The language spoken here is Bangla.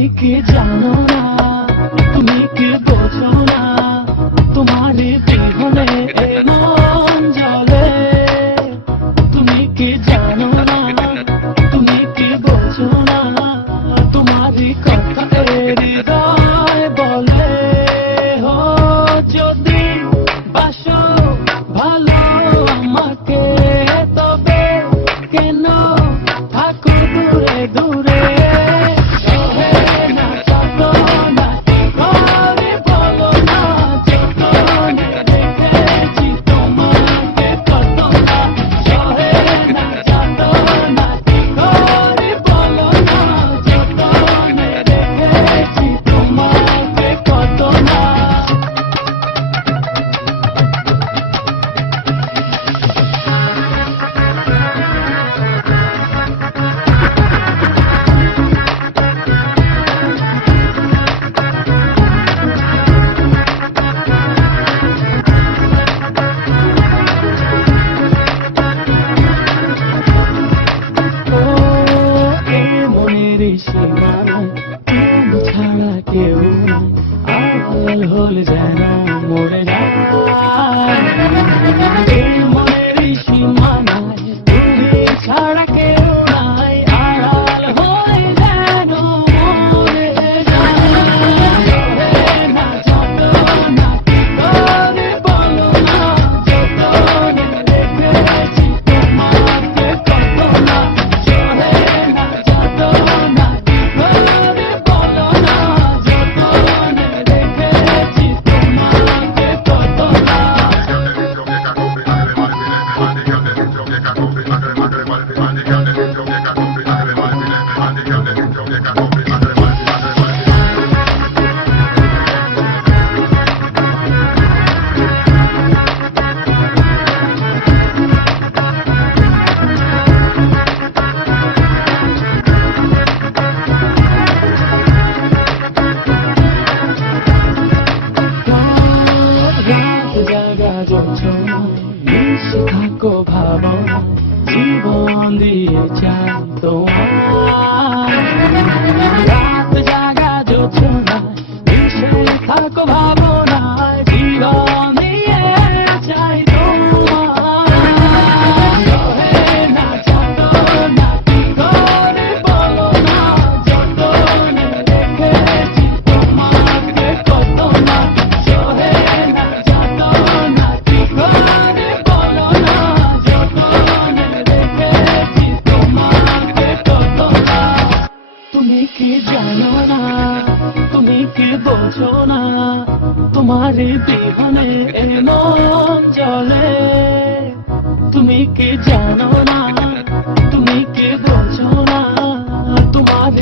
তুমি কি জানো না, তুমি কি বোঝো না, তোমার বিহনে এ মন জ্বলে। তুমি কি জানো না, তুমি কি বোঝো না, তোমার কথা হৃদয় বলে। হো যদি বাসো ভালো আমাকে, তবে কেন থাকো দূরে দূরে। তুমি ছাড়া কেউ আড়াল হলে যেন মরে যায়। মনের সীমানায় তুমি ছাড়া কেউ নাই, আড়াল হয়ে যেন মরে যায়। না যত না কি করে বলো না, যতনে রেখেছি তোমাকে কত না। না যত না থাকো ভাবনা, জীবন দিয়ে চাই তোমার। রাত জাগা যোচনা মিশে থাকো ভাবনায়, জীবন দিয়ে চাই তোমার। না যত না কি করে বলো না, যতনে রেখেছি তোমাকে কত না। না যত না কি করে বলো না, যতনে রেখেছি তোমাকে কত না। তুমি কি জানো না, তুমি কি বোঝো না, তোমার বিহনে এ মন জ্বলে। তুমি কি জানো না, তুমি কি বোঝো না, তোমার